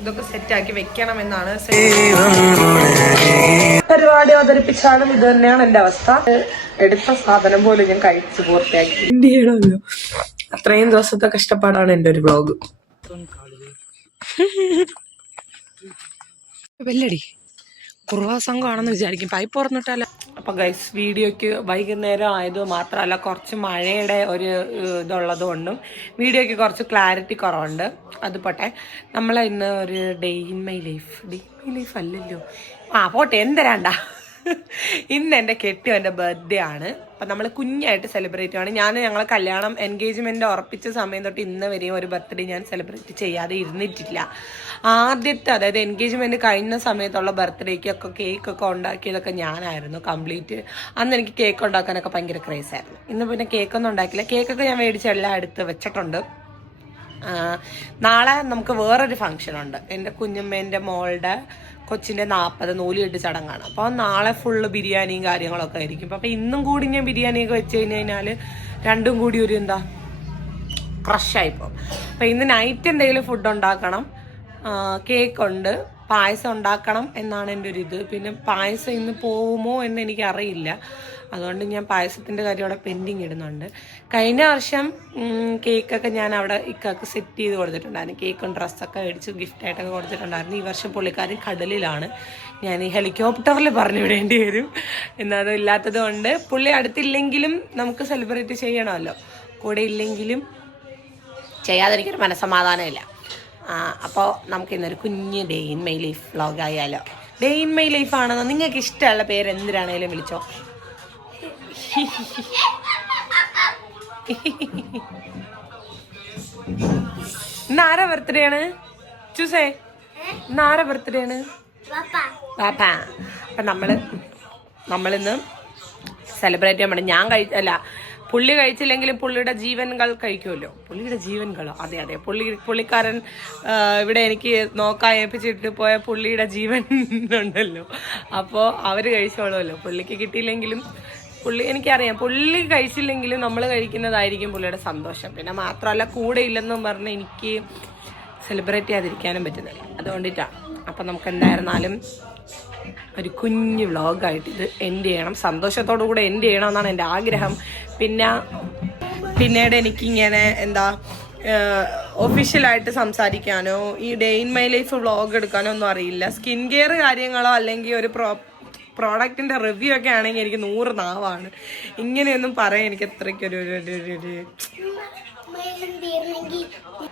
ഇതൊക്കെ സെറ്റാക്കി വെക്കണമെന്നാണ് പരിപാടി അവതരിപ്പിച്ചാലും ഇത് തന്നെയാണ് എന്റെ അവസ്ഥ. എടുത്ത സാധനം പോലും ഞാൻ കഴിച്ചു പൂർത്തിയാക്കി. അത്രയും ദിവസത്തെ കഷ്ടപ്പാടാണ് എന്റെ ഒരു ബ്ലോഗ് വെല്ലടി. കുറുവാ സംഘമാണെന്ന് വിചാരിക്കും. പൈപ്പ് തുറന്നിട്ടല്ല. അപ്പൊ ഗൈസ് വീഡിയോക്ക് വൈകുന്നേരം ആയത് മാത്രമല്ല കുറച്ച് മഴയുടെ ഒരു ഇതുള്ളത് കൊണ്ടും വീഡിയോക്ക് കുറച്ച് ക്ലാരിറ്റി കുറവുണ്ട്. അത് പോട്ടെ. നമ്മൾ ഇന്ന് ഒരു day in my life day in my life അല്ലല്ലോ. ആ പോട്ടെ എന്തരാണ്ട? ഇന്ന് എന്റെ കെട്ടിയവന്റെ ബർത്ത്ഡേ ആണ്. അപ്പം നമ്മൾ കുഞ്ഞായിട്ട് സെലിബ്രേറ്റ് ആണ് ഞാൻ ഞങ്ങളെ കല്യാണം എൻഗേജ്മെന്റ് ഉറപ്പിച്ച സമയം തൊട്ട് ഇന്ന് വരെയും ഒരു ബർത്ത്ഡേ ഞാൻ സെലിബ്രേറ്റ് ചെയ്യാതെ ഇരുന്നിട്ടില്ല. ആദ്യത്തെ അതായത് എൻഗേജ്മെന്റ് കഴിഞ്ഞ സമയത്തുള്ള ബർത്ത്ഡേക്കൊക്കെ കേക്കൊക്കെ ഉണ്ടാക്കിയതൊക്കെ ഞാനായിരുന്നു കംപ്ലീറ്റ് അന്ന് എനിക്ക് കേക്ക് ഉണ്ടാക്കാനൊക്കെ ഭയങ്കര ക്രേസ് ആയിരുന്നു. ഇന്ന് പിന്നെ കേക്കൊന്നും ഉണ്ടാക്കില്ല. കേക്കൊക്കെ ഞാൻ മേടിച്ച് എല്ലാം എടുത്ത് വെച്ചിട്ടുണ്ട്. നാളെ നമുക്ക് വേറൊരു ഫംഗ്ഷൻ ഉണ്ട്. എന്റെ കുഞ്ഞമ്മേന്റെ മോളുടെ കൊച്ചിന്റെ നാൽപ്പത് കെട്ടി ചടങ്ങാണ്. അപ്പോൾ നാളെ ഫുള്ള് ബിരിയാണിയും കാര്യങ്ങളൊക്കെ ആയിരിക്കും. അപ്പോൾ ഇന്നും കൂടി ഞാൻ ബിരിയാണിയൊക്കെ വെച്ച് കഴിഞ്ഞ് കഴിഞ്ഞാൽ രണ്ടും കൂടി ഒരു എന്താ ക്രഷായി പോകും. അപ്പോൾ ഇന്ന് നൈറ്റ് എന്തെങ്കിലും ഫുഡ് ഉണ്ടാക്കണം കേക്ക് ഉണ്ട് പായസം ഉണ്ടാക്കണം എന്നാണ് എന്റെ ഒരു ഇത്. പിന്നെ പായസം ഇന്ന് പോകുമോ എന്ന് എനിക്കറിയില്ല. അതുകൊണ്ട് ഞാൻ പായസത്തിന്റെ കാര്യം അവിടെ പെൻഡിങ് ഇടുന്നുണ്ട്. കഴിഞ്ഞ വർഷം കേക്കൊക്കെ ഞാൻ അവിടെ ഇക്കാക്ക് സെറ്റ് ചെയ്ത് കൊടുത്തിട്ടുണ്ടായിരുന്നു. കേക്കും ഡ്രസ്സൊക്കെ മേടിച്ച് ഗിഫ്റ്റായിട്ടൊക്കെ കൊടുത്തിട്ടുണ്ടായിരുന്നു. ഈ വർഷം പുള്ളിക്കാരൻ കടലിലാണ്. ഞാൻ ഈ ഹെലികോപ്റ്ററിൽ പറഞ്ഞു വിടേണ്ടി വരും. എന്നത് ഇല്ലാത്തത് കൊണ്ട് പുള്ളി അടുത്തില്ലെങ്കിലും നമുക്ക് സെലിബ്രേറ്റ് ചെയ്യണമല്ലോ. കൂടെ ഇല്ലെങ്കിലും ചെയ്യാതിരിക്കൊരു മനസ്സമാധാനമില്ല. അപ്പോൾ നമുക്ക് ഇന്നൊരു കുഞ്ഞ് day in my life vlog ആയാലോ. മൈ ലൈഫ് ആണെന്ന്? നിങ്ങൾക്ക് ഇഷ്ടമുള്ള പേര് എന്തിനാണേലും വിളിച്ചോ. ഇന്ന് ആരാ ബർത്ത്ഡേ ആണ്? ചൂസേ. ഇന്ന് ആരാ ബർത്ത്ഡേ ആണ് പാപ്പ അപ്പം നമ്മൾ നമ്മളിന്ന് സെലിബ്രേറ്റ് ചെയ്യാൻ വേണ്ടി ഞാൻ കഴിച്ച അല്ല പുള്ളി കഴിച്ചില്ലെങ്കിലും പുള്ളിയുടെ ജീവൻകൾ കഴിക്കുമല്ലോ. പുള്ളിയുടെ ജീവൻകളോ? അതെ അതെ. പുള്ളി പുള്ളിക്കാരൻ ഇവിടെ എനിക്ക് നോക്കാൻ ഏൽപ്പിച്ചിട്ട് പോയ പുള്ളിയുടെ ജീവൻ ഉണ്ടല്ലോ. അപ്പോൾ അവർ കഴിച്ചോളുമല്ലോ. പുള്ളിക്ക് കിട്ടിയില്ലെങ്കിലും പുള്ളി എനിക്കറിയാം. പുള്ളി കഴിച്ചില്ലെങ്കിലും നമ്മൾ കഴിക്കുന്നതായിരിക്കും പുള്ളിയുടെ സന്തോഷം. പിന്നെ മാത്രമല്ല കൂടെ ഇല്ലെന്നും പറഞ്ഞ് എനിക്ക് സെലിബ്രേറ്റ് ചെയ്യാതിരിക്കാനും പറ്റുന്നില്ല. അതുകൊണ്ടിട്ടാണ് അപ്പം നമുക്ക് എന്തായിരുന്നാലും ഒരു കുഞ്ഞു വ്ളോഗായിട്ട് ഇത് എൻഡ് ചെയ്യണം. സന്തോഷത്തോടു കൂടെ എൻഡ് ചെയ്യണം എന്നാണ് എന്റെ ആഗ്രഹം. പിന്നെ പിന്നീട് എനിക്കിങ്ങനെ എന്താ ഒഫീഷ്യലായിട്ട് സംസാരിക്കാനോ ഈ day in my life vlog എടുക്കാനോ ഒന്നും അറിയില്ല. സ്കിൻ കെയർ കാര്യങ്ങളോ അല്ലെങ്കിൽ ഒരു പ്രോ പ്രോഡക്റ്റിന്റെ റിവ്യൂ ഒക്കെ ആണെങ്കിൽ എനിക്ക് നൂറ് നാവാണ്. ഇങ്ങനെയൊന്നും പറയാൻ എനിക്ക് അത്രയ്ക്കൊരു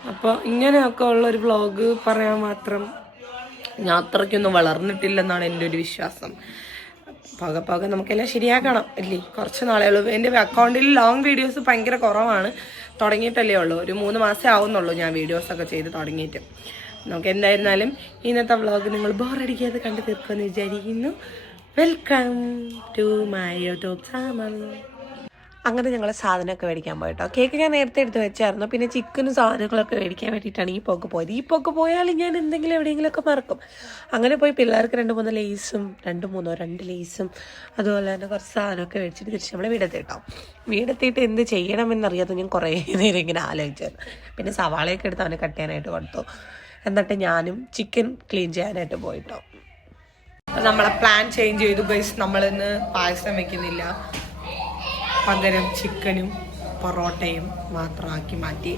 അപ്പോൾ ഇങ്ങനെയൊക്കെ ഉള്ള ഒരു വ്ളോഗ് പറയാൻ മാത്രം ഞാൻ അത്രയ്ക്കൊന്നും വളർന്നിട്ടില്ലെന്നാണ് എന്റെ ഒരു വിശ്വാസം. പക പക നമുക്കെല്ലാം ശരിയാക്കണം അല്ലേ? കുറച്ച് നാളേ ഉള്ളൂ. എന്റെ അക്കൗണ്ടിൽ ലോങ് വീഡിയോസ് ഭയങ്കര കുറവാണ്. തുടങ്ങിയിട്ടല്ലേ ഉള്ളൂ. ഒരു മൂന്ന് മാസമേ ആവുന്നുള്ളൂ ഞാൻ വീഡിയോസൊക്കെ ചെയ്ത് തുടങ്ങിയിട്ട്. നമുക്ക് എന്തായിരുന്നാലും ഇന്നത്തെ വ്ളോഗ് നിങ്ങൾ ബോറടിക്കാതെ കണ്ടു തീർക്കുമെന്ന് വിചാരിക്കുന്നു. Welcome to my YouTube channel അങ്ങനെ ഞങ്ങൾ സാധനമൊക്കെ മേടിക്കാൻ പോയിട്ടോ. കേക്ക് ഞാൻ നേരത്തെ എടുത്ത് വെച്ചായിരുന്നു. പിന്നെ ചിക്കനും സാധനങ്ങളൊക്കെ മേടിക്കാൻ വേണ്ടിയിട്ടാണ് ഈ പോക്ക് പോയത്. ഈ പോക്ക് പോയാൽ ഞാൻ എന്തെങ്കിലും എവിടെയെങ്കിലുമൊക്കെ മറക്കും. അങ്ങനെ പോയി പിള്ളേർക്ക് രണ്ട് മൂന്ന് ലേസും രണ്ട് മൂന്നോ രണ്ട് ലേസും അതുപോലെ തന്നെ കുറച്ച് സാധനമൊക്കെ മേടിച്ചിട്ട് തിരിച്ച് നമ്മൾ വീടെത്തിട്ടോ വീടെത്തിയിട്ട് എന്ത് ചെയ്യണമെന്നറിയാതെ ഞാൻ കുറേ നേരം ഇങ്ങനെ ആലോചിച്ചായിരുന്നു. പിന്നെ സവാളയൊക്കെ എടുത്ത് അവനെ കട്ട് ചെയ്യാനായിട്ട് കൊടുത്തു. എന്നിട്ട് ഞാനും ചിക്കൻ ക്ലീൻ ചെയ്യാനായിട്ട് പോയിട്ടോ. നമ്മളെ പ്ലാൻ ചേഞ്ച് ചെയ്തു ബസ് നമ്മളിന്ന് പായസം വെക്കുന്നില്ല. പകരം ചിക്കനും പൊറോട്ടയും മാത്രമാക്കി മാറ്റി.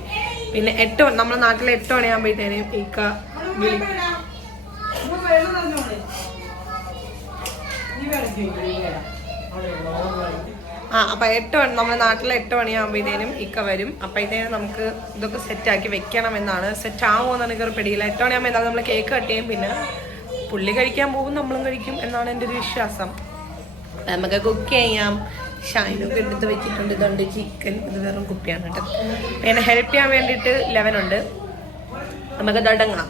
പിന്നെ എട്ട് നമ്മുടെ നാട്ടിലെ എട്ട് മണിയാകുമ്പോഴത്തേനും ഈക്ക ആ അപ്പൊ എട്ട് മണി നമ്മുടെ നാട്ടിലെ എട്ട് മണിയാകുമ്പോഴത്തേനും ഇക്ക വരും. അപ്പോഴത്തേനും നമുക്ക് ഇതൊക്കെ സെറ്റാക്കി വെക്കണമെന്നാണ്. സെറ്റ് ആവുമോ എന്നാണ് എനിക്ക് പിടിയില്ല. എട്ട് മണിയാകുമ്പോൾ എന്തായാലും നമ്മൾ കേക്ക് കട്ട് ചെയ്യും. പിന്നെ പുള്ളി കഴിക്കാൻ പോകും നമ്മളും കഴിക്കും എന്നാണ് എന്റെ ഒരു വിശ്വാസം. നമുക്ക് കുക്ക് ചെയ്യാം. ഷൈനൊക്കെ എടുത്ത് വെച്ചിട്ടുണ്ട്. ഇതുണ്ട് ചിക്കൻ ഇത് വെറും കുപ്പിയാണ് കേട്ടോ. പിന്നെ ഹെൽപ്പ് ചെയ്യാൻ വേണ്ടിയിട്ട് ലെവനുണ്ട് നമുക്ക് തുടങ്ങാം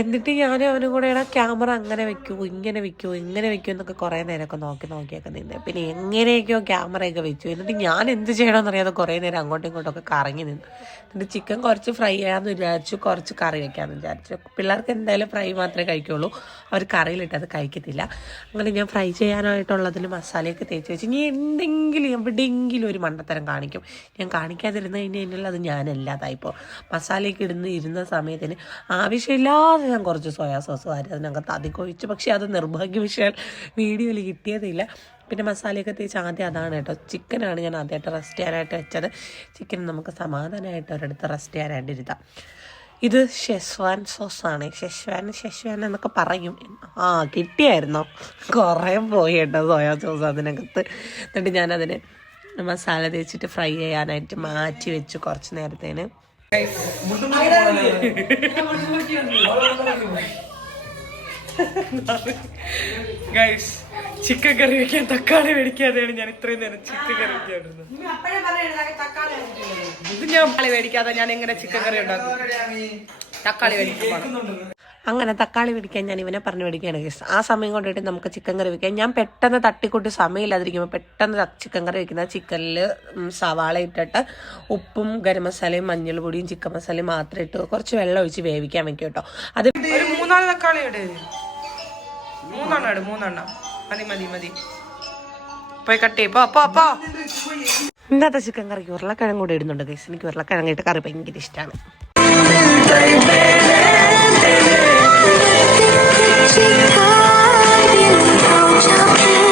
എന്നിട്ട് ഞാൻ അവനും കൂടെ ഇട ക്യാമറ അങ്ങനെ വെക്കൂ ഇങ്ങനെ വെക്കൂ ഇങ്ങനെ വെക്കൂ എന്നൊക്കെ കുറേ നേരമൊക്കെ നോക്കി നോക്കിയൊക്കെ നിന്ന്. പിന്നെ എങ്ങനെയൊക്കെയോ ക്യാമറയൊക്കെ വെച്ചു. എന്നിട്ട് ഞാൻ എന്ത് ചെയ്യണമെന്ന് അറിയാതെ കുറേ നേരം അങ്ങോട്ടും ഇങ്ങോട്ടൊക്കെ കറങ്ങി നിന്ന്. എന്നിട്ട് ചിക്കൻ കുറച്ച് ഫ്രൈ ചെയ്യാമെന്ന് വിചാരിച്ചു കുറച്ച് കറി വെക്കാമെന്ന് വിചാരിച്ചു. പിള്ളേർക്ക് എന്തായാലും ഫ്രൈ മാത്രമേ കഴിക്കുള്ളൂ. അവർ കറിയിലിട്ട് അത് കഴിക്കത്തില്ല. അങ്ങനെ ഞാൻ ഫ്രൈ ചെയ്യാനായിട്ടുള്ളതിൽ മസാലയൊക്കെ തേച്ച് വെച്ച് ഇനി എന്തെങ്കിലും എവിടെയെങ്കിലും ഒരു മണ്ടത്തരം കാണിക്കും. ഞാൻ കാണിക്കാതിരുന്ന് കഴിഞ്ഞ് കഴിഞ്ഞാൽ അത് ഞാനല്ലാതായിപ്പോൾ മസാലയൊക്കെ ഇടുന്ന ഇരുന്ന സമയത്തിന് ആവശ്യമില്ലാതെ ഞാൻ കുറച്ച് സോയാ സോസ് വാരി അതിനകത്ത് അധികം ഒഴിച്ചു പക്ഷേ അത് നിർഭാഗ്യവശാൽ വീഡിയോയിൽ കിട്ടിയതില്ല. പിന്നെ മസാലയൊക്കെ തേച്ച് ആദ്യം അതാണ് കേട്ടോ. ചിക്കനാണ് ഞാൻ ആദ്യമായിട്ട് റെസ്റ്റ് ചെയ്യാനായിട്ട് വെച്ചത്. ചിക്കൻ നമുക്ക് സമാധാനമായിട്ട് ഒരിടത്ത് റെസ്റ്റ് ചെയ്യാനായിട്ട് ഇരുത്താം ഇത് ഷെസ്വാൻ സോസാണ് ഷെഷ്വാൻ ഷെഷ്വാൻ എന്നൊക്കെ പറയും. ആ കിട്ടിയായിരുന്നോ? കുറേ പോയി കേട്ടോ സോയാ സോസ് അതിനകത്ത്. എന്നിട്ട് ഞാനതിന് മസാല തേച്ചിട്ട് ഫ്രൈ ചെയ്യാനായിട്ട് മാറ്റി വെച്ച് കുറച്ച് നേരത്തേന്. ഗൈസ് ചിക്കൻ കറി വെക്കാൻ തക്കാളി മേടിക്കാതെയാണ് ഞാൻ ഇത്രയും നേരം ചിക്കൻ കറി വെക്കാറുണ്ട് ഇത് ഞാൻ മേടിക്കാതെ ഞാൻ എങ്ങനെ ചിക്കൻ കറി ഉണ്ടാക്കും? തക്കാളി മേടിക്കും അങ്ങനെ തക്കാളി പിടിക്കാൻ ഞാൻ ഇവനെ പറഞ്ഞു പിടിക്കുകയാണ് ഗസ് ആ സമയം കൊണ്ടിട്ട് നമുക്ക് ചിക്കൻ കറി വെക്കാം. ഞാൻ പെട്ടെന്ന് തട്ടിക്കൂട്ടി സമയമില്ലാതിരിക്കുമ്പോൾ പെട്ടെന്ന് ചിക്കൻ കറി വെക്കുന്ന ചിക്കനിൽ സവാള ഇട്ടിട്ട് ഉപ്പും ഗരം മസാലയും മഞ്ഞൾ പൊടിയും ചിക്കൻ മസാലയും മാത്രം ഇട്ട് കുറച്ച് വെള്ളം ഒഴിച്ച് വേവിക്കാൻ വെക്കും കേട്ടോ. അത് മൂന്നാൽ തക്കാളി ഇട്. മൂന്നെണ്ണം ഇട് മൂന്നെണ്ണം. മതി മതി മതി. പോയി കട്ട് ചെയ്യപ്പോ അപ്പോ അപ്പോ ഇന്നത്തെ ചിക്കൻ കറിക്ക് ഉരുളക്കിഴങ്ങ് കൂടെ ഇടുന്നുണ്ട് ഗൈസ് എനിക്ക് ഉരുളക്കിഴങ്ങ് ഇട്ട് കറി ഭയങ്കര ഇഷ്ടമാണ് 心海边的好照片。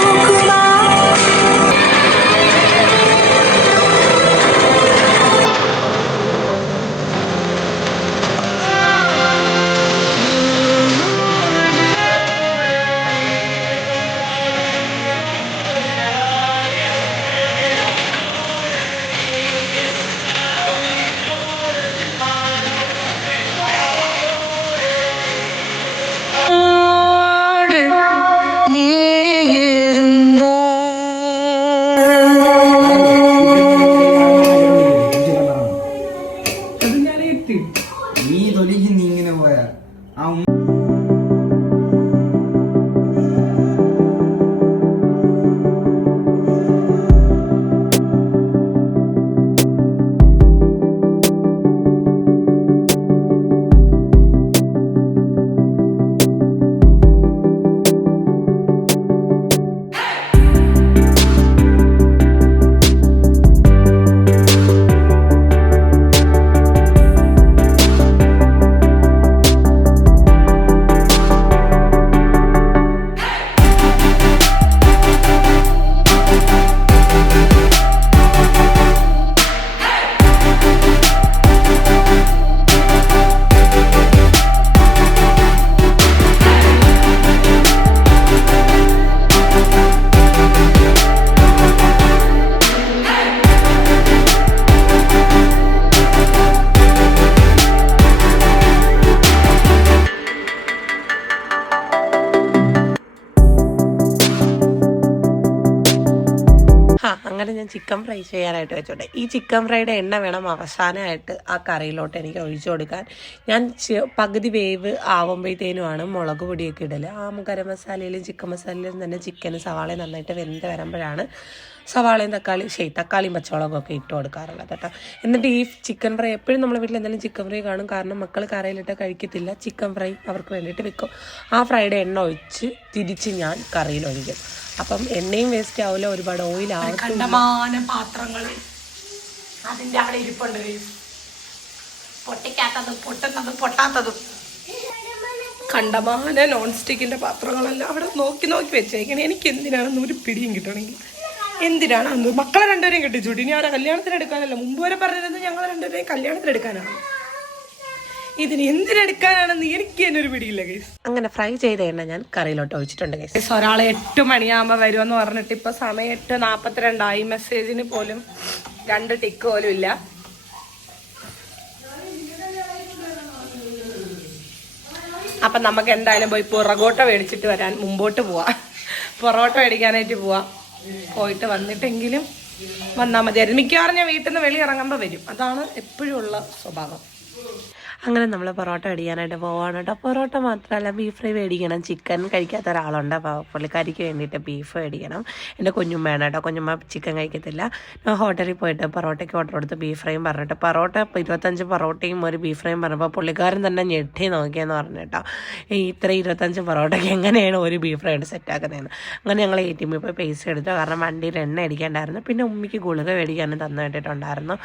ആ ഞാൻ ചിക്കൻ ഫ്രൈ ചെയ്യാനായിട്ട് വെച്ചോട്ടെ. ഈ ചിക്കൻ ഫ്രൈയുടെ എണ്ണ വേണം അവസാനമായിട്ട് ആ കറിയിലോട്ട് എനിക്ക് ഒഴിച്ചു കൊടുക്കാൻ. ഞാൻ പകുതി വേവ് ആവുമ്പോഴത്തേനുമാണ് മുളക് പൊടിയൊക്കെ ഇടൽ. ആ ഗരം മസാലയിലും ചിക്കൻ മസാലയിലും തന്നെ ചിക്കൻ സവാള നന്നായിട്ട് വെന്ത് വരുമ്പോഴാണ് സവാളയും തക്കാളി ശരി തക്കാളിയും പച്ചമുളകും ഒക്കെ ഇട്ട് കൊടുക്കാറുള്ളത് കേട്ടോ. എന്നിട്ട് ഈ ചിക്കൻ ഫ്രൈ എപ്പോഴും നമ്മുടെ വീട്ടിൽ എന്തെങ്കിലും ചിക്കൻ ഫ്രൈ കാണും. കാരണം മക്കൾ കറിയിലിട്ട് കഴിക്കത്തില്ല. ചിക്കൻ ഫ്രൈ അവർക്ക് വേണ്ടിയിട്ട് വെക്കും. ആ ഫ്രൈയുടെ എണ്ണ ഒഴിച്ച് തിരിച്ച് ഞാൻ കറിയിൽ ഒഴിക്കും. അപ്പം എണ്ണയും വേസ്റ്റ് ആവില്ല ഒരുപാട് ഓയിൽ ആവും കണ്ടമാനം പാത്രങ്ങൾ അതിന്റെ അവിടെ ഇരിപ്പുണ്ട്. പൊട്ടിക്കാത്തതും പൊട്ടുന്നതും പൊട്ടാത്തതും. കണ്ടമാന നോൺ സ്റ്റിക്കിന്റെ പാത്രങ്ങളെല്ലാം അവിടെ നോക്കി നോക്കി വെച്ചേക്കണേ. എനിക്ക് എന്തിനാണെന്ന് ഒരു പിടിയും കിട്ടണമെങ്കിൽ. എന്തിനാണ് അന്ന്? മക്കളെ രണ്ടുപേരെയും കെട്ടിച്ചുവിട്ടു ഇനി അവരെ കല്യാണത്തിന് എടുക്കാനല്ല? മുമ്പ് വരെ പറഞ്ഞിരുന്നത് ഞങ്ങൾ രണ്ടുപേരെയും കല്യാണത്തിന് എടുക്കാനാണ്. ഇതിന് എന്തിനെടുക്കാനാണെന്ന് എനിക്ക് തന്നെ ഒരു പിടിയില്ല ഗൈസ് അങ്ങനെ ഫ്രൈ ചെയ്ത എണ്ണ ഞാൻ കറിയിലോട്ട് ഒഴിച്ചിട്ടുണ്ട് ഗൈസ് ഒരാളെ എട്ട് മണിയാകുമ്പോൾ വരുമെന്ന് പറഞ്ഞിട്ട് ഇപ്പൊ സമയം എട്ട് നാൽപ്പത്തിരണ്ടായി മെസ്സേജിന് പോലും രണ്ട് ടിക്ക് പോലും ഇല്ല. അപ്പം നമുക്ക് എന്തായാലും പോയി പുറകോട്ട മേടിച്ചിട്ട് വരാൻ മുമ്പോട്ട് പോവാം. പൊറോട്ട മേടിക്കാനായിട്ട് പോവാം. പോയിട്ട് വന്നിട്ടെങ്കിലും വന്നാൽ മതിയായിരുന്നു മിക്കവാറും ഞാൻ വീട്ടിൽ നിന്ന് വെളിയിറങ്ങുമ്പോൾ വരും. അതാണ് എപ്പോഴും ഉള്ള സ്വഭാവം. അങ്ങനെ നമ്മൾ പൊറോട്ട മേടിക്കാനായിട്ട് പോവാണ് കേട്ടോ പൊറോട്ട മാത്രമല്ല ബീഫ് ഫ്രൈ മേടിക്കണം ചിക്കൻ കഴിക്കാത്ത ഒരാളുണ്ട് അപ്പോൾ പുള്ളിക്കാരിക്ക് വേണ്ടിയിട്ട് ബീഫ് മേടിക്കണം എന്റെ കുഞ്ഞുമ്മയാണ് കേട്ടോ കുഞ്ഞുമ്മ ചിക്കൻ കഴിക്കത്തില്ല. ഹോട്ടലിൽ പോയിട്ട് പൊറോട്ടയ്ക്ക് ഓർഡർ കൊടുത്ത് ബീഫ് ഫ്രൈയും പറഞ്ഞിട്ട് പൊറോട്ട ഇരുപത്തഞ്ച് പൊറോട്ടയും ഒരു ബീഫ് ഫ്രൈയും പറഞ്ഞപ്പോൾ പുള്ളിക്കാരൻ തന്നെ ഞെട്ടി നോക്കിയെന്ന് പറഞ്ഞു കേട്ടോ ഈ ഇത്ര ഇരുപത്തഞ്ച് പൊറോട്ടയ്ക്ക് എങ്ങനെയാണ് ഒരു ബീഫ് ഫ്രൈ സെറ്റാക്കുന്നതെന്ന് അങ്ങനെ ഞങ്ങൾ എ ടി പോയി പൈസ എടുത്തു. കാരണം വണ്ടിയിൽ എണ്ണ അടിക്കാണ്ടായിരുന്നു. പിന്നെ ഉമ്മിക്ക് ഗുളിക മേടിക്കാനും തന്നു കേട്ടിട്ടുണ്ടായിരുന്നു.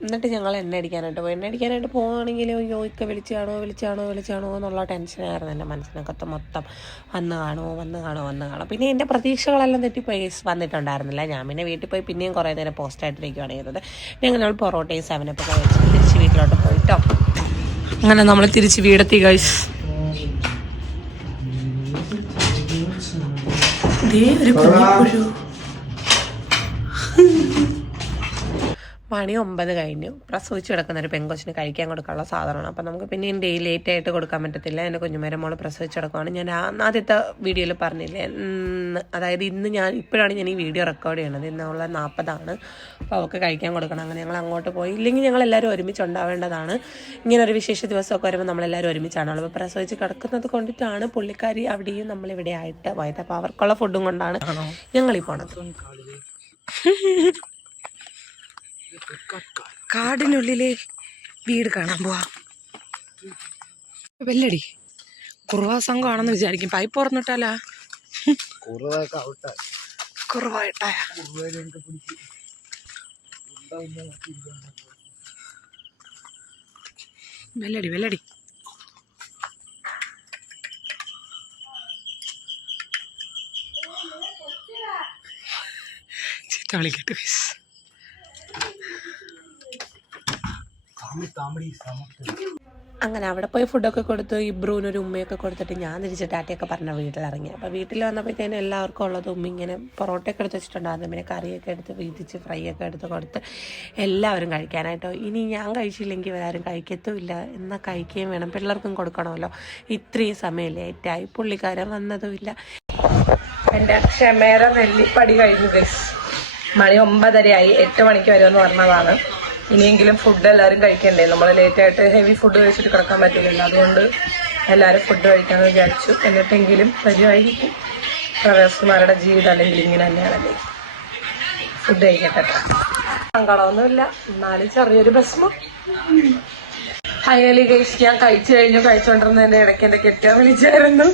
എന്നിട്ട് ഞങ്ങൾ എണ്ണ അടിക്കാനായിട്ട് പോയി. എണ്ണ അടിക്കാനായിട്ട് പോവുകയാണെങ്കിൽ അയ്യോ ഇക്ക വിളിച്ചാണോ വിളിച്ചാണോ വിളിച്ചാണോ എന്നുള്ള ടെൻഷനായിരുന്നു എന്റെ മനസ്സിനകത്ത് മൊത്തം. വന്ന് കാണുമോ വന്ന് കാണുമോ വന്ന് കാണുമോ പിന്നെ എന്റെ പ്രതീക്ഷകളെല്ലാം തെറ്റിപ്പോയി. വന്നിട്ടുണ്ടായിരുന്നില്ല. ഞാൻ പിന്നെ വീട്ടിൽ പോയി പിന്നെയും കുറേ നേരം പോസ്റ്റായിട്ടിരിക്കുകയാണ് ചെയ്തത്. ഞങ്ങൾ പൊറോട്ടയും സെവനപ്പൊക്കെ വെച്ച് തിരിച്ച് വീട്ടിലോട്ട് പോയിട്ടോ. അങ്ങനെ നമ്മൾ തിരിച്ച് വീടെത്തി ഗൈസ് ഒരു കുഞ്ഞിപ്പുഴു മണി ഒമ്പത് കഴിഞ്ഞു. പ്രസവിച്ച് കിടക്കുന്ന ഒരു പെങ്കൊച്ചിന് കഴിക്കാൻ കൊടുക്കാനുള്ള സാധനമാണ്. അപ്പം നമുക്ക് പിന്നെയും ഡെയിലി ലേറ്റ് ആയിട്ട് കൊടുക്കാൻ പറ്റത്തില്ല. എന്റെ കുഞ്ഞുമേരെ മോൾ പ്രസവിച്ച് കിടക്കുവാണ്. ഞാൻ ആദ്യത്തെ വീഡിയോയിൽ പറഞ്ഞില്ലേ? അതായത് ഇന്ന് ഞാൻ ഇപ്പോഴാണ് ഞാൻ ഈ വീഡിയോ റെക്കോർഡ് ചെയ്യണത്. ഇന്നുള്ള നാൽപ്പതാണ് അപ്പോൾ അവൾക്ക് കഴിക്കാൻ കൊടുക്കണം. അങ്ങനെ ഞങ്ങൾ അങ്ങോട്ട് പോയി. ഇല്ലെങ്കിൽ ഞങ്ങൾ എല്ലാവരും ഒരുമിച്ച് ഉണ്ടാവേണ്ടതാണ്. ഇങ്ങനെ ഒരു വിശേഷ ദിവസമൊക്കെ വരുമ്പോൾ നമ്മളെല്ലാവരും ഒരുമിച്ചാണല്ലോ അപ്പോൾ പ്രസവിച്ച് കിടക്കുന്നത് കൊണ്ടിട്ടാണ് പുള്ളിക്കാരി അവിടെയും നമ്മളിവിടെ ആയിട്ട് പോയത്. അപ്പോൾ അവർക്കുള്ള ഫുഡും കൊണ്ടാണ് ഞങ്ങളീ പോണത്. കാടിനുള്ളിലെ വീട് കാണാൻ പോവാ. വെല്ലടി. കുറുവാ സംഘമാണെന്ന് വിചാരിക്കും. പൈപ്പ് തുറന്നിട്ടാലാ? വെല്ലടി വെല്ലടി. ചീത്ത വിളിക്കട്ടെ അങ്ങനെ അവിടെ പോയി ഫുഡൊക്കെ കൊടുത്തു. ഇബ്രൂനൊരു ഉമ്മയൊക്കെ കൊടുത്തിട്ട് ഞാൻ തിരിച്ച് ടാറ്റയൊക്കെ പറഞ്ഞ വീട്ടിലിറങ്ങി. അപ്പോൾ വീട്ടിൽ വന്നപ്പോഴത്തേനും എല്ലാവർക്കും ഉള്ളത് ഉമ്മ ഇങ്ങനെ പൊറോട്ടയൊക്കെ എടുത്ത് വെച്ചിട്ടുണ്ടായിരുന്നു പിന്നെ കറിയൊക്കെ എടുത്ത് വീതിച്ച് ഫ്രൈ ഒക്കെ എടുത്ത് കൊടുത്ത് എല്ലാവരും കഴിക്കാനായിട്ടോ. ഇനി ഞാൻ കഴിച്ചില്ലെങ്കിൽ ഇവരാരും കഴിക്കത്തുമില്ല. എന്നാൽ കഴിക്കുകയും വേണം. പിള്ളേർക്കും കൊടുക്കണമല്ലോ. ഇത്രയും സമയം ലേറ്റായി പുള്ളിക്കാരൻ വന്നതുമില്ല. എന്റെ ക്ഷമേര നെല്ലിപ്പടി കഴിഞ്ഞു മണി ഒമ്പതരയായി. എട്ട് മണിക്ക് വരുമെന്ന് പറഞ്ഞതാണ്. ഇനിയെങ്കിലും ഫുഡ് എല്ലാവരും കഴിക്കണ്ടേ? നമ്മൾ ലേറ്റ് ആയിട്ട് ഹെവി ഫുഡ് കഴിച്ചിട്ട് കിടക്കാൻ പറ്റില്ല അതുകൊണ്ട് എല്ലാവരും ഫുഡ് കഴിക്കാമെന്ന് വിചാരിച്ചു. എന്നിട്ടെങ്കിലും പരിവായിരിക്കും പ്രവാസിമാരുടെ ജീവിതം അല്ലെങ്കിൽ ഇങ്ങനെ തന്നെയാണല്ലേ ഫുഡ് കഴിക്കട്ടെ സങ്കടമൊന്നുമില്ല. എന്നാലും ചെറിയൊരു ഭസ്മം. ഹയലി കഴിച്ച് ഞാൻ കഴിച്ചു കഴിഞ്ഞു. കഴിച്ചുകൊണ്ടിരുന്നതിന്റെ ഇടയ്ക്ക് എന്റെ കെട്ടിയാൻ വിളിച്ചായിരുന്നു.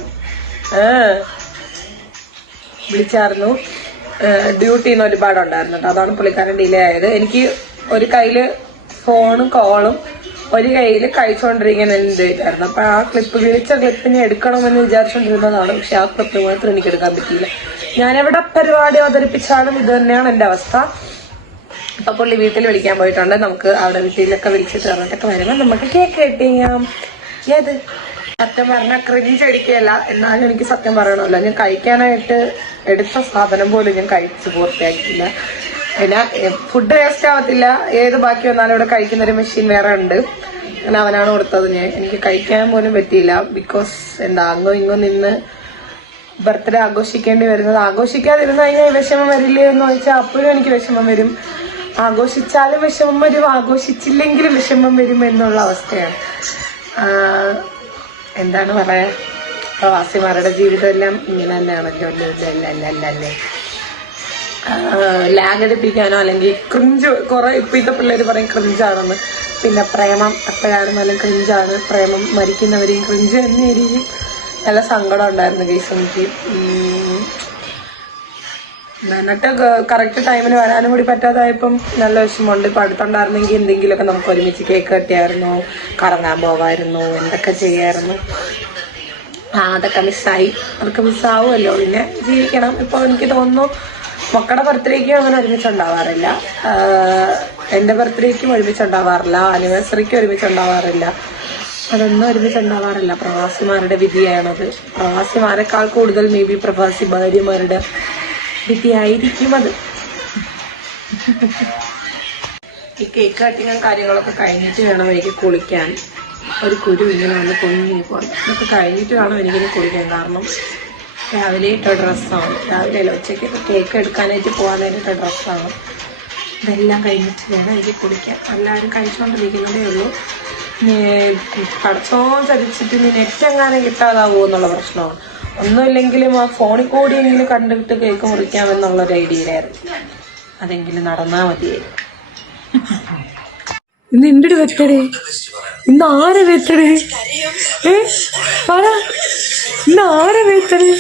വിളിച്ചായിരുന്നു. ഡ്യൂട്ടിന്ന് ഒരുപാട് കേട്ടോ അതാണ് പുള്ളിക്കാരൻ ഡിലേ ആയത്. എനിക്ക് ഒരു കയ്യിൽ ഫോണും കോളും ഒരു കയ്യിൽ കഴിച്ചുകൊണ്ടിരിക്കുന്നതായിരുന്നു അപ്പൊ ആ ക്ലിപ്പ് വിളിച്ച ക്ലിപ്പിനെ എടുക്കണമെന്ന് വിചാരിച്ചുകൊണ്ടിരുന്നതാണ് പക്ഷെ ആ ക്ലിപ്പ് മാത്രം എനിക്ക് എടുക്കാൻ പറ്റിയില്ല. ഞാൻ എവിടെ പരിപാടി അവതരിപ്പിച്ചാലും ഇത് തന്നെയാണ് എന്റെ അവസ്ഥ. അപ്പൊ പുള്ളി വീട്ടിൽ വിളിക്കാൻ പോയിട്ടുണ്ട്. നമുക്ക് അവിടെ വീട്ടിലൊക്കെ വിളിച്ചിട്ട് പറഞ്ഞിട്ടൊക്കെ വരുമ്പോൾ നമുക്ക് കേക്ക് കട്ട് ചെയ്യാം ഏത് സത്യം പറഞ്ഞാൽ ക്രിഞ്ച് അടിക്കുകയല്ല. എന്നാലും എനിക്ക് സത്യം പറയണമല്ലോ. ഞാൻ കഴിക്കാനായിട്ട് എടുത്ത സാധനം പോലും ഞാൻ കഴിച്ച് പൂർത്തിയാക്കിയില്ല പിന്നെ ഫുഡ് വേസ്റ്റ് ആവത്തില്ല. ഏത് ബാക്കി വന്നാലും ഇവിടെ കഴിക്കുന്ന ഒരു മെഷീൻ വേറെ ഉണ്ട്. അങ്ങനെ അവനാണ് കൊടുത്തത്. ഞാൻ എനിക്ക് കഴിക്കാൻ പോലും പറ്റിയില്ല. ബിക്കോസ് എന്താ അങ്ങോ ഇങ്ങോ നിന്ന് ബർത്ത്ഡേ ആഘോഷിക്കേണ്ടി വരുന്നത്. ആഘോഷിക്കാതിരുന്നു കഴിഞ്ഞാൽ വിഷമം വരില്ലേ എന്ന് ചോദിച്ചാൽ അപ്പോഴും എനിക്ക് വിഷമം വരും. ആഘോഷിച്ചാലും വിഷമം വരും. ആഘോഷിച്ചില്ലെങ്കിലും വിഷമം വരും എന്നുള്ള അവസ്ഥയാണ്. എന്താണ് പറയാ? പ്രവാസിമാരുടെ ജീവിതം എല്ലാം ഇങ്ങനെ തന്നെയാണല്ലോ. അല്ലേ അല്ലേ അല്ലേ. ലാഗ് അടിപ്പിക്കാനോ അല്ലെങ്കിൽ ക്രിഞ്ച് കുറെ ഇപ്പോഴത്തെ പിള്ളേർ പറയും ക്രിഞ്ചാണെന്ന് പിന്നെ പ്രേമം എപ്പോഴാണ് നല്ല ക്രിഞ്ചാണ് പ്രേമം മരിക്കുന്നവരെയും ക്രിഞ്ച് തന്നെയായിരിക്കും. നല്ല സങ്കടം ഉണ്ടായിരുന്നു കേസ് എനിക്ക്. എന്നിട്ട് കറക്റ്റ് ടൈമിന് വരാനും കൂടി പറ്റാതായപ്പം നല്ല വിഷമമുണ്ട്. ഇപ്പം അടുത്തുണ്ടായിരുന്നെങ്കിൽ എന്തെങ്കിലുമൊക്കെ നമുക്ക് ഒരുമിച്ച് കേക്ക് കെട്ടിയായിരുന്നു കറങ്ങാൻ പോകാമായിരുന്നു എന്തൊക്കെ ചെയ്യായിരുന്നു. ആ അതൊക്കെ മിസ്സായി അതൊക്കെ മിസ്സാവുമല്ലോ പിന്നെ ജീവിക്കണം. ഇപ്പോൾ എനിക്ക് തോന്നുന്നു മക്കളുടെ ബർത്ത്ഡേക്കും അങ്ങനെ ഒരുമിച്ചുണ്ടാവാറില്ല. എന്റെ ബർത്ത്ഡേക്കും ഒരുമിച്ചുണ്ടാവാറില്ല. ആനിവേഴ്സറിക്കും ഒരുമിച്ചുണ്ടാവാറില്ല. അതൊന്നും ഒരുമിച്ചുണ്ടാവാറില്ല. പ്രവാസിമാരുടെ വിധിയാണത്. പ്രവാസിമാരെക്കാൾ കൂടുതൽ മേ ബി പ്രവാസി ഭാര്യമാരുടെ വിധിയായിരിക്കും അത്. ഈ കേക്ക് കട്ടിങ്ങും കാര്യങ്ങളൊക്കെ കഴിഞ്ഞിട്ട് വേണം എനിക്ക് കുളിക്കാൻ. ഒരു കുരു ഇങ്ങനെ വന്ന് പൊങ്ങി പോകാൻ ഇതൊക്കെ കഴിഞ്ഞിട്ട് വേണം എനിക്കിനി കുളിക്കാൻ. കാരണം രാവിലെ ഇട്ട ഡ്രസ്സാണ്. രാവിലെ അല്ല ഉച്ചയ്ക്ക് കേക്ക് എടുക്കാനായിട്ട് പോകാൻ നേരിട്ട ഡ്രസ്സാണ്. ഇതെല്ലാം കഴിഞ്ഞിട്ട് വേണം എനിക്ക് കുളിക്കാൻ. എല്ലാവരും കഴിച്ചുകൊണ്ടിരിക്കുന്നതേ ഉള്ളൂ. പടച്ചോ ചതിച്ചിട്ട് നീ നെറ്റ് എങ്ങാനും കിട്ടാതാവുമോ എന്നുള്ള പ്രശ്നമാണ്. ഒന്നുമില്ലെങ്കിലും ആ ഫോണിൽ കൂടി എങ്കിലും കണ്ടിട്ട് കേക്ക് മുറിക്കാമെന്നുള്ളൊരു ഐഡിയയിലായിരുന്നു. അതെങ്കിലും നടന്നാൽ മതിയായിരുന്നു. ഇന്ന് എന്റെ വെത്തടേ ഇന്ന് ആരെ വെത്തടേ ഏ? പറ ഇന്ന് ആരെ ഏ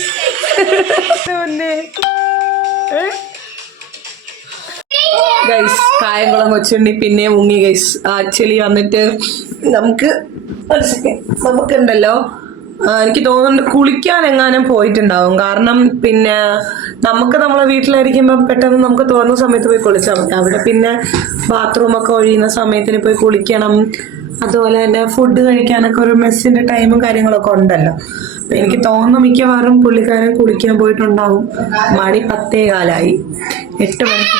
ഗൈസ് കായംകുളം കൊച്ചുണ്ണി പിന്നെ മുങ്ങി ഗൈസ് ആക്ച്വലി വന്നിട്ട് നമുക്ക് ഒരു സെക്കൻഡ് നമുക്കുണ്ടല്ലോ. എനിക്ക് തോന്നുന്നുണ്ട് കുളിക്കാൻ എങ്ങാനും പോയിട്ടുണ്ടാവും. കാരണം പിന്നെ നമുക്ക് നമ്മളെ വീട്ടിലായിരിക്കുമ്പോൾ പെട്ടെന്ന് നമുക്ക് തോന്നുന്ന സമയത്ത് പോയി കുളിച്ചാൽ മതി. അവിടെ പിന്നെ ബാത്റൂം ഒക്കെ ഒഴിയുന്ന സമയത്തിന് പോയി കുളിക്കണം. അതുപോലെ തന്നെ ഫുഡ് കഴിക്കാനൊക്കെ ഒരു മെസ്സിന്റെ ടൈമും കാര്യങ്ങളൊക്കെ ഉണ്ടല്ലോ. എനിക്ക് തോന്നുന്നു മിക്കവാറും പുള്ളിക്കാരൻ കുളിക്കാൻ പോയിട്ടുണ്ടാവും. മണി പത്തേ കാലായി. എട്ട് മണിക്ക്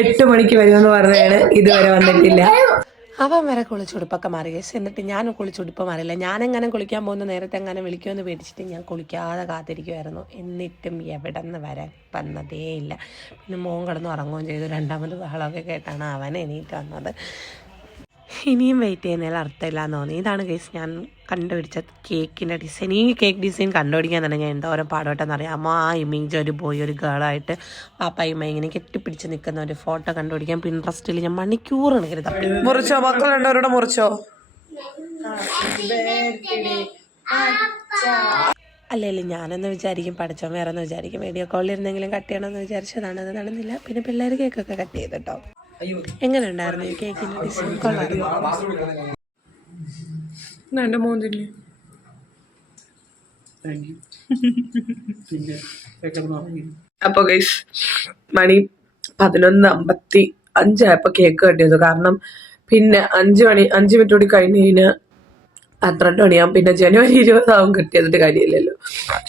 എട്ട് മണിക്ക് വരുമെന്ന് പറഞ്ഞാണ് ഇതുവരെ വന്നിട്ടില്ല. അവൻ വരെ കുളിച്ചുടുപ്പൊക്കെ മാറി. ശേഷം എന്നിട്ട് ഞാൻ കുളിച്ചുടുപ്പ് മാറിയില്ല ഞാനെങ്ങനെ കുളിക്കാൻ പോകുന്ന? നേരത്തെ എങ്ങനെ വിളിക്കുമെന്ന് പേടിച്ചിട്ട് ഞാൻ കുളിക്കാതെ കാത്തിരിക്കുമായിരുന്നു എന്നിട്ടും എവിടെ നിന്ന് വന്നതേ ഇല്ല പിന്നെ മോൻ കിടന്ന് ഉറങ്ങുകയും ചെയ്തു. രണ്ടാമത് ബഹളമൊക്കെ കേട്ടാണ് അവൻ എണീറ്റ് വന്നത്. ഇനിയും വെയിറ്റ് ചെയ്യുന്നതിൽ അർത്ഥമില്ല. എന്ന് തോന്നി ഇതാണ് കേസ് ഞാൻ കണ്ടുപിടിച്ച കേക്കിന്റെ ഡിസൈൻ ഈ കേക്ക് ഡിസൈൻ കണ്ടുപിടിക്കാൻ തന്നെ ഞാൻ എന്തോരം പാടോട്ടെന്ന് അറിയാം. അമ്മ ആ ഇമേജ് ഒരു ബോയ് ഒരു ഗേളായിട്ട് പൈമ ഇങ്ങനെ കെട്ടിപ്പിടിച്ച് നിൽക്കുന്ന ഒരു ഫോട്ടോ കണ്ടുപിടിക്കാൻ പിൻട്രസ്റ്റിൽ ഞാൻ മണിക്കൂർ കണക്കിന് മുറിച്ചോ? മക്കളുണ്ടോ മുറിച്ചോ? അല്ലെങ്കിൽ ഞാനെന്ന് വിചാരിക്കും പഠിച്ചോ വേറെ എന്ന് വിചാരിക്കും വീഡിയോ കോളിൽ ഇരുന്നെങ്കിലും കട്ട് ചെയ്യണമെന്ന് വിചാരിച്ചതാണ്. അത് നടന്നില്ല. പിന്നെ പിള്ളേർ കേക്കൊക്കെ കട്ട്. ചെയ്തിട്ടോ എങ്ങനെ ഉണ്ടായിരുന്നു ഈ കേക്കിന്റെ ഡിസൈൻ കൊള്ളായിരുന്നു എന്റെ മോന്തില്ലേ അപ്പൊ ഗൈസ് മണി പതിനൊന്ന് അമ്പത്തി അഞ്ചായപ്പോ കേക്ക് കട്ടിയത് കാരണം പിന്നെ അഞ്ച് മണി അഞ്ച് മിനിറ്റ് കൂടി കഴിഞ്ഞ് കഴിഞ്ഞാൽ പന്ത്രണ്ട് മണിയാകും പിന്നെ ജനുവരി ഇരുപതാവും കിട്ടിയതിട്ട് കാര്യമില്ലല്ലോ.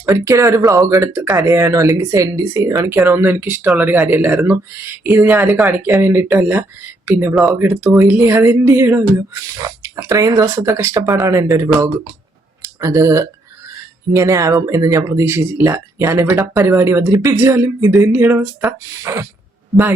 ഒരിക്കലും ഒരു വ്ളോഗ് എടുത്ത് കരയാനോ അല്ലെങ്കിൽ സെൻഡ് സീൻ കാണിക്കാനോ ഒന്നും എനിക്ക് ഇഷ്ടമുള്ള ഒരു കാര്യമില്ലായിരുന്നു. ഇത് ഞാൻ കാണിക്കാൻ വേണ്ടിയിട്ടല്ല. പിന്നെ വ്ളോഗ് എടുത്തു പോയില്ലേ? അത് എന്റെ ചെയ്യണമല്ലോ അത്രയും ദിവസത്തെ കഷ്ടപ്പാടാണ് എന്റെ ഒരു വ്ളോഗ് അത് ഇങ്ങനെ ആകും എന്ന് ഞാൻ പ്രതീക്ഷിച്ചില്ല. ഞാൻ എവിടെ പരിപാടി അവതരിപ്പിച്ചാലും ഇത് തന്നെയാണ് അവസ്ഥ. ബൈ